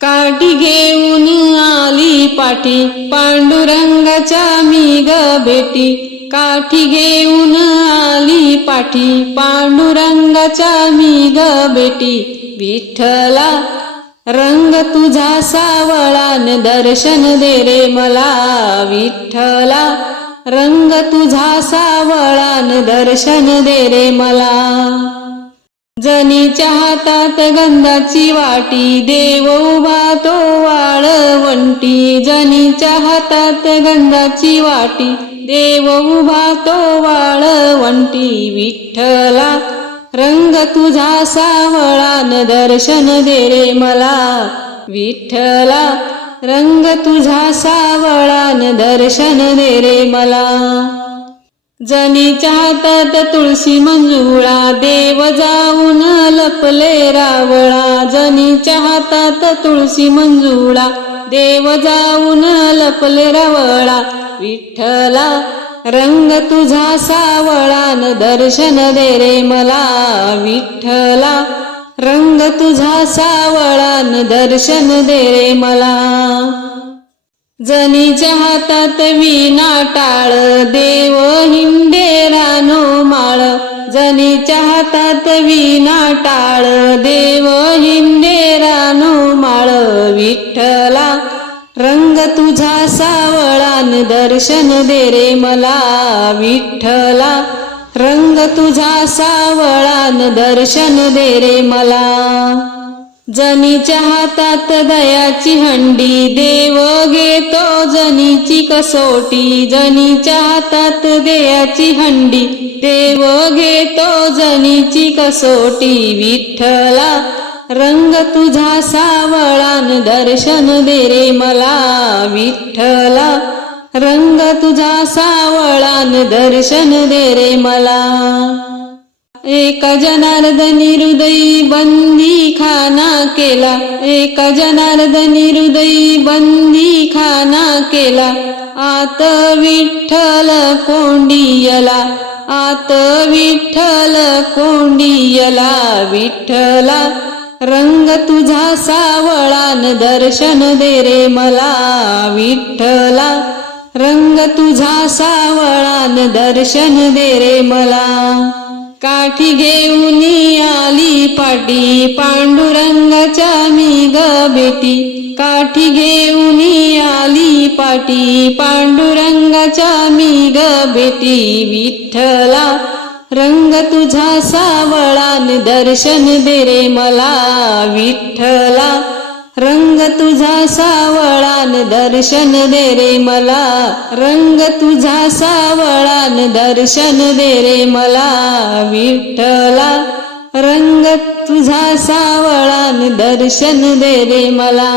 काठी घेऊन आली पाठी पांडुरंगाच्या मी ग बेटी काठी घेऊन आली पाठी पांडुरंगाच्या मी ग बेटी विठ्ठला रंग तुझा सावळान दर्शन दे रे मला. विठ्ठला रंग तुझा सावळान दर्शन दे रे मला. जनीच्या हातात गंधाची वाटी देव उभा तो वाळवंटी जनीच्या हातात गंधाची वाटी देव उभा तो वाळवंटी विठ्ठला रंग तुझा सावळान दर्शन दे रे मला. विठ्ठला रंग तुझा सावळान दर्शन दे रे मला. जनीच्या हातात तुळशी मंजुळा देव जाऊन लपले रावळा. जनीच्या हातात तुळशी मंजुळा देव जाऊन लपले रावळा. विठ्ठला रंग तुझा सावळान दर्शन दे रे मला. विठ्ठला रंग तुझा सावळान दर्शन दे रे मला. जनीच्या हातात विना टाळ देव हिंडे रानो माळ. जनीच्या हातात विना टाळ देव हिंडे रानो माळ. विठ्ठला रंग तुझा सावळान दर्शन दे रे मला. विठ्ठला रंग तुझा सावळान दर्शन दे रे मला. जनीच्या हातात दयाची हंडी देव घेतो जनीची कसोटी. जनीच्या हातात दयाची हंडी देव घेतो जनीची कसोटी. विठ्ठला रंग तुझा सावळान दर्शन दे रे मला. विठ्ठला रंग तुझा सावळान दर्शन दे रे मला. एक जनार्दनी हृदयी बंदी खाना केला. एक जनार्दनी हृदयी बंदी खाना केला. आत विठ्ठल कोंडियला आत विठ्ठल कोंडियला. विठ्ठला रंग तुझा सावळान दर्शन दे रे मला. विठ्ठला रंग तुझा सावळान दर्शन दे रे मला. काठी घेऊन आली पाटी पांडुरंगाच्या मी ग बेटी काठी घेऊन आली पाटी पांडुरंगाच्या मी ग बेटी विठ्ठला रंग तुझा सावळान दर्शन दे रे मला. विठ्ठला रंग तुझा सावळान दर्शन दे रे मला. रंग तुझा सावळान दर्शन दे रे मला. विठ्ठला रंग तुझा सावळान दर्शन दे रे मला.